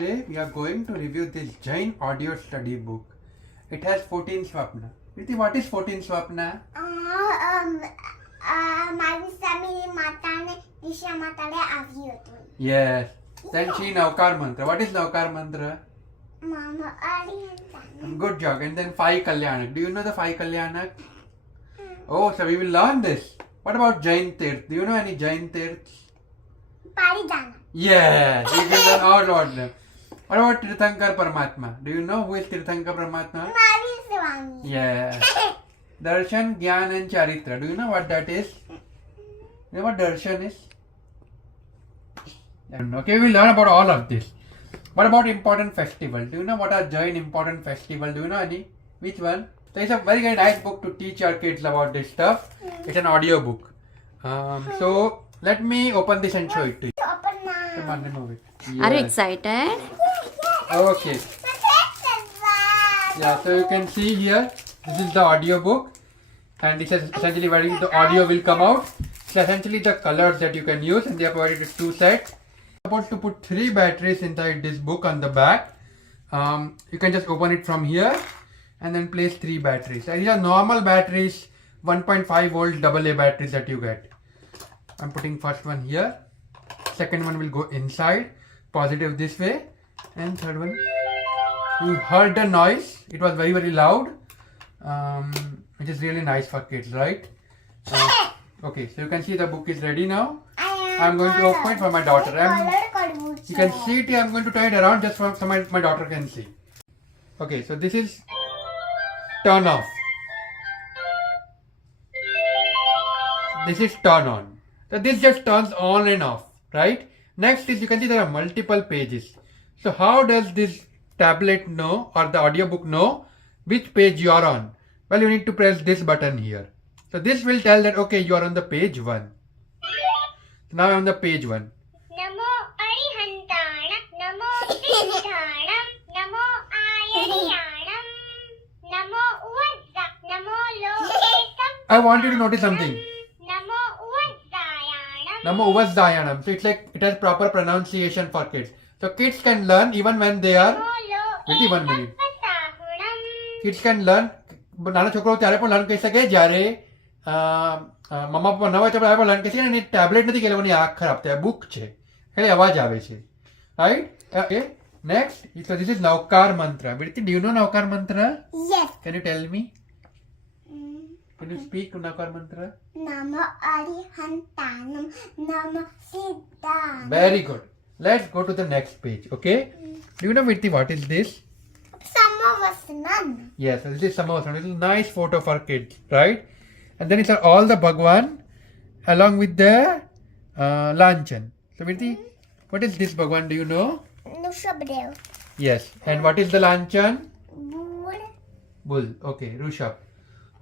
Today we are going to review this Jain Audio Study Book. It has 14 swapna. Priti, what is 14 swapna? મારી સ્વામી માતાને દિશા માતાને આવ્યું હતું. Yes. Then she Navkar mantra. What is Navkar mantra? મામા અરિહંતા. Good job. And then 5 Kalyanak. Do you know the 5 Kalyanak? Oh, so we will learn this. What about Jain Tirth? Do you know any Jain Tirths? પારિજાના. Yes. We will learn all about them. What about Tirthankar Paramatma? Do you know who is Tirthankar Paramatma? મારી સ્વામી. Yes. Darshan, Gyan and Charitra. Do you know what that is? You know what Darshan is? Okay, we will learn about all of this. What about important festival? Do you know what are Jain important festival? Do you know any? Which one? So it's a very nice book to teach your kids about this stuff. It's an audio book. So let me open this and show it to you. Open now. Come on, remove it. Are you Yes. excited? Okay. Yeah, so you can see here, this is the audio book, and this is essentially where the audio will come out. It's essentially the colors that you can use, and they are provided with 2 sets. I'm supposed to put 3 batteries inside this book on the back. You can just open it from here and then place 3 batteries. And these are normal batteries, 1.5 volt AA batteries that you get. I'm putting first one here, second one will go inside, positive this way, and third one. You heard the noise, it was very loud, which is really nice for kids, right? Okay, so you can see the book is ready now. I'm going to open it for my daughter. You can see it, I'm going to turn it around just so my daughter can see. Okay, so this is turn off. This is turn on. So this just turns on and off, right? Next is, you can see there are multiple pages. So how does this tablet know or the audiobook know which page you are on? Well, you need to press this button here. So this will tell that, okay, you are on the page 1. So now I'm on the page 1. નમો અરિહંતાણ નમો સિદ્ધાણમ નમો આયરિયાણમ નમો ઉવજ્જા નમો લોકેતમ I want you to notice something. નમો ઉવજ્જાયાણમ Namo Uvasdayanam. So it's like it has proper pronunciation for kids. So kids can learn even when they are. Wait 1 minute. Kids can learn. નાના છોકરાઓ ત્યારે પણ લર્ન કરી શકે જ્યારે મમ્મા પપ્પા ન હોય ત્યારે પણ લર્ન કરી શકે અને ટેબ્લેટ નથી કે એ લોકોની આંખ ખરાબ થાય બુક છે એટલે અવાજ આવે છે right okay next so this is નવકાર મંત્ર Birti, do you know નવકાર મંત્ર Yes. Can you tell me? Can you speak નવકાર મંત્ર? નમો અરિહંતાણમ નમો સિદ્ધાણમ. Very good. Let's go to the next page, okay? Do you know Birti, what is this? સમવસનમ. Yes, this is Samavasana. This is a nice photo for kids, right? And then it's all the Bhagwan along with the Lanchan. So Birti, what is this Bhagwan? Do you know? Rishabhdev. Yes. And what is the Lanchan? Bull. Bull. Okay, Rushabh.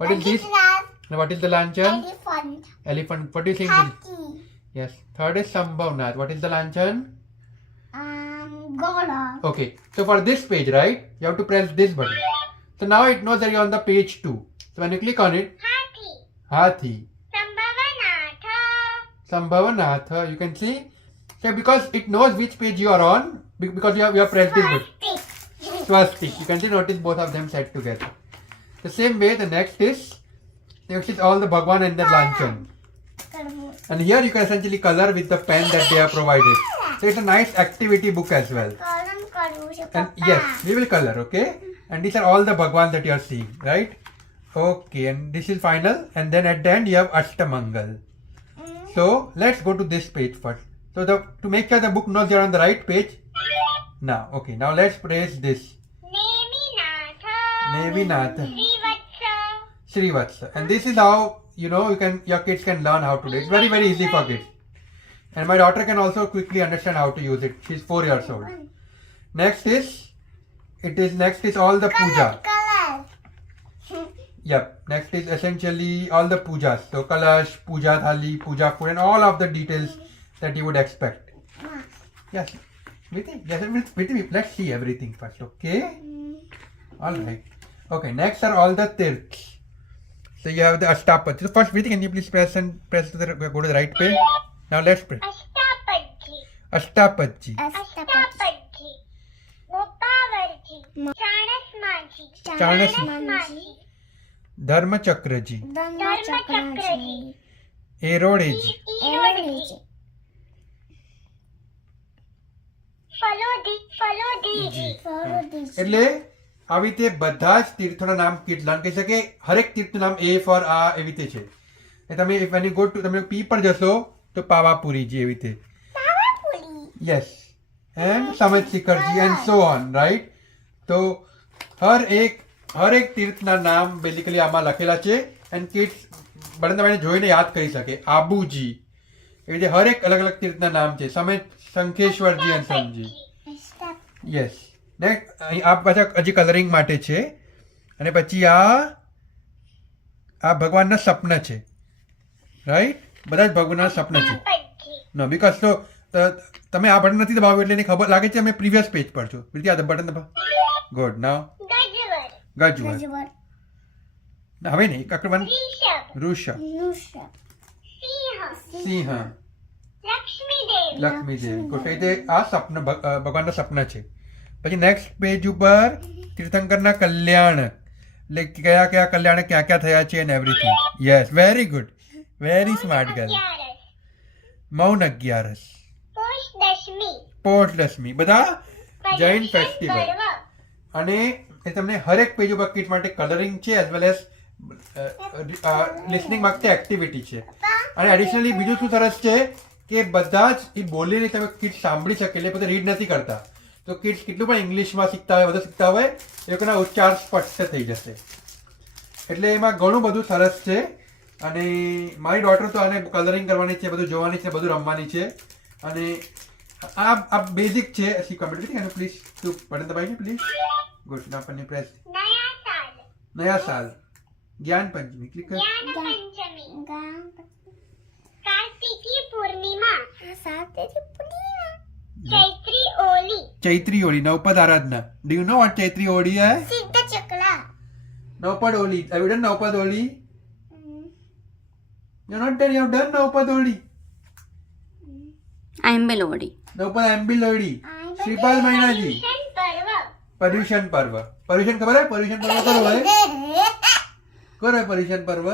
What is this? Adhiraj. Now what is the Lanchan? Elephant. Elephant. What do you think? Hathi. Yes. Third is Sambhavnath. What is the Lanchan? ઘોડો. Okay. So for this page, right, you have to press this button. So now it knows that you're on the page 2. So when you click on it, Hathi. Hathi, Sambhavnath. Sambhavanatha, you can see. So because it knows which page you are on, because you have pressed this button. Swastik. You can see, notice both of them set together. The same way, the next is all the Bhagwan and the Lanchan. And here you can essentially color with the pen that they have provided. So it's a nice activity book as well. કલમ કરવું છે And પપ્પા. yes, we will color, okay? And these are all the Bhagwan that you are seeing, right? Okay, and this is final. And then at the end you have Ashtamangal. So let's go to this page first. So to make sure the book knows you're on the right page. Now, okay, now let's press this. Neminath. Nevinatha. શ્રીવત્સ. Srivatsa. And this is how, your kids can learn how to do it. It's very easy for kids. And my daughter can also quickly understand how to use it. She's 4 years old. Next is all the puja. Colour. Yep. Next is essentially all the pujas. So kalash, puja thali, puja food, and all of the details that you would expect. Yes. Viti, let's see everything first, okay? All right. Okay. Next are all the tirths. So you have the Ashtapadi. So first, Viti, can you please press to go to the right page? Now let's pray. અષ્ટાપદી. Ashtapadi. અષ્ટાપદી. ચાણસમાજી, ધર્મચક્રજી, ધર્મચક્રજી, એરોડેજી, એરોડેજી, જી. ફળોદીજી. એટલે આવી રીતે બધા જ તીર્થોના નામ કેટલા કહી શકે. હરેક તીર્થનું નામ એ ફોર આ એવી રીતે છે. એ તમે when you go to તમે પી પર જશો તો પાવાપુરીજી એવી રીતે. પાવાપુરી. યસ. એન્ડ સમિત શિખરજી એન્ડ સો ઓન, રાઈટ. તો હર એક તીર્થના નામ બેઝિકલી આમાં લખેલા છે એન્ડ કિડ્સ બળંદાભાઈને જોઈને યાદ કરી શકે. આબુજી એવી રીતે હર એક અલગ અલગ તીર્થના નામ છે. સમિત શંખેશ્વરજી એન્ડ સોનજી. યસ. નેક્સ્ટ અહીં આ પાછા હજી કલરિંગ માટે છે અને પછી આ ભગવાનના સપના છે, રાઈટ. બધા જ ભગવાનના સપના છે. નો બીકોઝ તો તમે આ બટન નથી દબાવ્યું એટલે એને ખબર લાગે છે અમે પ્રીવિયસ પેજ પર છો. આ બટન દબાવ. ગુડ. નાવ ગજવર. હવે નહીં કકડવન. ઋષભ. સિંહ. લક્ષ્મીદેવ. ગુડ. એ રીતે આ સપના ભગવાનના સપના છે. પછી નેક્સ્ટ પેજ ઉપર તીર્થંકરના કલ્યાણ, એટલે કયા કયા કલ્યાણ ક્યાં ક્યાં થયા છે and everything. Yes, very good, very smart girl. મૌન અગિયારસ, પોષ દશમી, બધા જૈન ફેસ્ટિવલ. અને એ તમને હરેક પેજ ઉપર કિટ માટે કલરિંગ છે એઝ વેલ એઝ લિસનિંગ માટે એક્ટિવિટી છે. અને એડિશનલી બીજું શું સરસ છે કે બધા જ એ બોલીને તમે કિટ સાંભળી શકે એટલે બધા રીડ નથી કરતા. તો કિડ્સ કેટલું પણ ઇંગ્લિશમાં શીખતા હોય બધું શીખતા હોય એ લોકોના ઉચ્ચાર સ્પષ્ટ થઈ જશે. એટલે એમાં ઘણું બધું સરસ છે. અને મારી ડોટર તો આને કલરિંગ કરવાની છે, બધું જોવાની છે, બધું રમવાની છે. અને આ બેઝિક છે શીખવા માટે. એનું પ્લીઝ તું બટન દબાઈને પ્લીઝ. ગુડ. ના પણ પ્રેસ. નયા સાલ, જ્ઞાન પંચમી, ક્લિક કર. કાર્તિકી પૂર્ણિમા, ચૈત્રી હોળી, નવપદ આરાધના. ડુ યુ નો વોટ ચૈત્રી હોળી હે? સિદ્ધ ચકલા, નવપદ હોળી. Have you done નવપદ Holi? You're not done. You have done નવપદ હોળી. આંબેલ હોળી. નવપદ આંબેલ હોળી. શ્રીપાલ મહિનાજી. પર્યુષણ પર્વ. પર્યુષણ ખબર હે? પર્યુષણ પર્વ કરો હોય? કરો હોય પર્યુષણ પર્વ?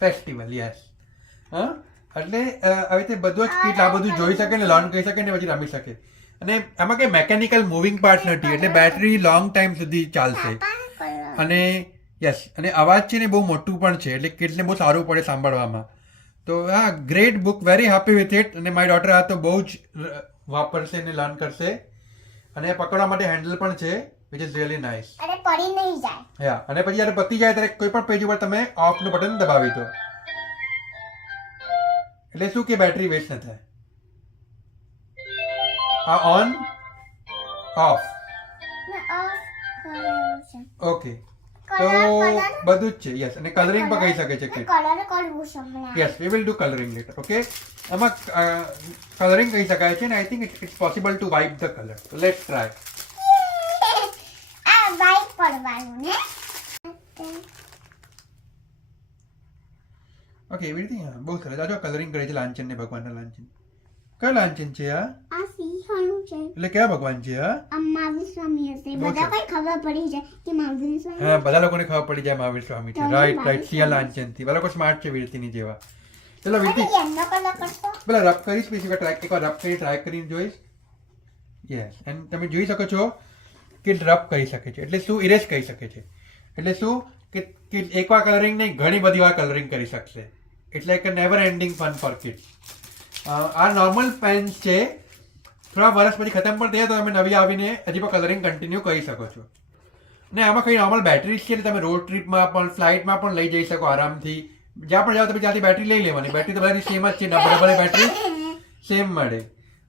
ફેસ્ટિવલ. યસ. હા, એટલે આવી રીતે બધું જ કીટ આ બધું જોઈ શકે ને લર્ન કરી શકે ને પછી રમી શકે. અને આમાં કઈ મેકેનિકલ મૂવિંગ પાર્ટ નથી એટલે બેટરી લોંગ ટાઈમ સુધી ચાલશે. અને યસ, અને અવાજ છે ને બહુ મોટું પણ છે એટલે કિડ્સને બહુ સારું પડે સાંભળવામાં. તો હા, great book, very happy with it. અને મારી ડોટર આ તો બહુ જ વાપરશે અને લર્ન કરશે. અને પકડવા માટે હેન્ડલ પણ છે વિચ ઇઝ રિયલી નાઇસ. અને પડી નહીં જાય. યા, અને પછી જ્યારે પતી જાય ત્યારે કોઈ પણ પેજ ઉપર તમે ઓફ નું બટન દબાવી દો એટલે શું કે બેટરી વેસ્ટ ન થાય. આ ઓન ઓફ. ઓકે, તો બધું જ છે. યસ, અને કલરિંગ પણ કહી શકે છે કે કલર કરવું છે. Yes, we will do colouring letter. Okay, આમાં કલરિંગ કહી શકાય છે ને I think it's possible to wipe the colour. Let's try. આ વાઇપ પડવાનું ને. ઓકે, એવી રીતે. હા, બહુ સરસ. આ જો કલરિંગ કરે છે લાંચન ને ભગવાનના લાંચન. કયા લાંચન છે આ? આ સિંહણું છે. એટલે કયા ભગવાન છે આ? મહાવીર સ્વામી હશે. બધા કોઈ ખબર પડી જાય કે મહાવીર સ્વામી. હા, બધા લોકોને ખબર પડી જાય મહાવીર સ્વામી છે. Right, right. સિયા લાંચન થી બધા લોકો સ્માર્ટ છે વીરતીની જેવા. ચલો વીરતી, એમનો કલર કરશો. પેલા રબ કરીશ પછી એકવાર રબ કરી ટ્રાય કરીને જોઈશ. યસ, એન્ડ તમે જોઈ શકો છો કે રબ કરી શકે છે એટલે શું, ઇરેઝ કરી શકે છે એટલે શું કે એકવાર કલરિંગ નહીં ઘણી બધી વાર કલરિંગ કરી શકશે. એટલે એક never ending fun four kids. આ નોર્મલ પેન્સ છે, થોડા વર્ષ પછી ખતમ પણ થયા તો તમે નવી આવીને હજી પણ કલરિંગ કન્ટિન્યુ કરી શકો છો. ને આમાં કઈ નોર્મલ બેટરી છે એટલે તમે રોડ ટ્રીપમાં પણ ફ્લાઇટમાં પણ લઈ જઈ શકો આરામથી. જ્યાં પણ જાઓ તમે ત્યાંથી બેટરી લઈ લેવાની. બેટરી તો બધી સેમ જ છે, ડબલ બેટરી સેમ મળે.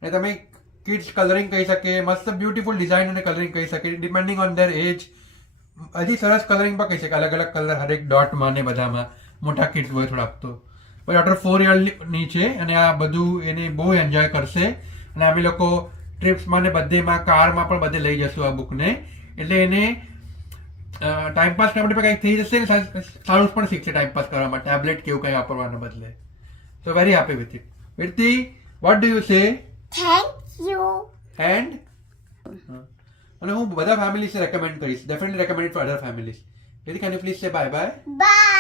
અને તમે કિડ્સ કલરિંગ કહી શકે, મસ્ત બ્યુટીફુલ ડિઝાઇન અને કલરિંગ કહી શકે ડિપેન્ડિંગ ઓન ધેર એજ. હજી સરસ કલરિંગ પણ કહી શકે, અલગ અલગ કલર હરેક ડોટમાં ને બધામાં. મોટા કિડ્સ હોય થોડાક તો. પછી ડોટર 4 યરની છે અને આ બધું એને બહુ એન્જોય કરશે. અને અમે લોકો ટ્રીપ્સમાં ને બધેમાં કારમાં પણ બધે લઈ જશું આ બુકને. એટલે એને ટાઈમપાસ કરવા માટે કંઈક થઈ જશે ને સારું પણ શીખશે ટાઈમપાસ કરવા માટે, ટેબ્લેટ કેવું કંઈ વાપરવાના બદલે. So very happy with it. Virti, what do you say? Thank you. And અને હું બધા ફેમિલીઝને રેકમેન્ડ કરીશ, definitely recommend for other families. Can you please say bye bye? Bye.